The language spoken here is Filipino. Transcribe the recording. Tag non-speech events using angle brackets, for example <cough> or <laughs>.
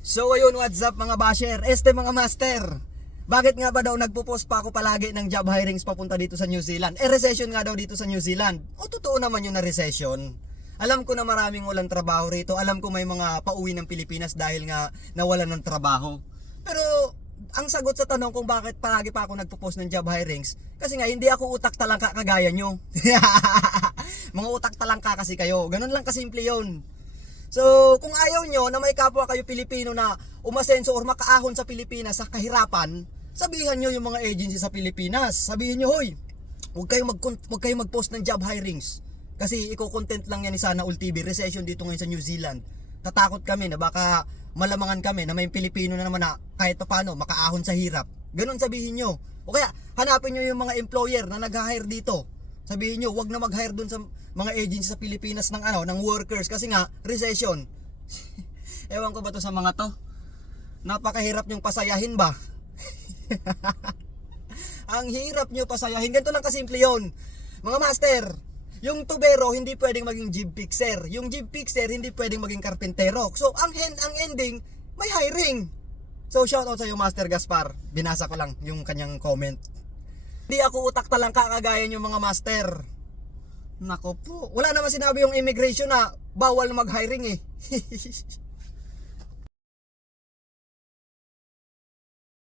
So ayun, what's up mga basher? Este mga master. Bakit nga ba daw nagpo-post pa ako palagi ng job hirings papunta dito sa New Zealand? Eh recession nga daw dito sa New Zealand. O totoo naman yun na recession. Alam ko na maraming walang trabaho rito. Alam ko may mga pauwi ng Pilipinas dahil nga nawalan ng trabaho. Pero ang sagot sa tanong kung bakit palagi pa ako nagpo-post ng job hirings, kasi nga hindi ako utak talangka kagaya nyo. <laughs> mga utak talangka kasi kayo. Ganun lang kasimple yun. So, kung ayaw nyo na may kapwa kayo Pilipino na umasenso or makaahon sa Pilipinas sa kahirapan, sabihan nyo yung mga agency sa Pilipinas. Sabihin nyo, hoy, huwag kayong, mag huwag kayong mag-post ng job hirings. Kasi iko-content lang yan ni Sana TV, recession dito ngayon sa New Zealand. Tatakot kami na baka malamangan kami na may Pilipino na naman na kahit pa paano makaahon sa hirap. Ganun sabihin nyo. O kaya, hanapin nyo yung mga employer na nag-hire dito. Sabihin nyo, wag na mag-hire dun sa mga agency sa Pilipinas ng ano, ng workers kasi nga recession. <laughs> Ewan ko ba to sa mga to? Napakahirap nyong pasayahin ba? <laughs> Ang hirap nyo pasayahin. Ganito lang kasimple yon. Mga master, yung tubero hindi pwedeng maging jeep fixer. Yung jeep fixer hindi pwedeng maging karpentero. So, ang, hen, ang ending, may hiring. So, shout out sa iyo Master Gaspar. Binasa ko lang yung kanyang comment. Hindi ako utak talang kakagaya yung mga master. Nako po. Wala naman sinabi yung immigration na bawal mag-hiring eh. <laughs>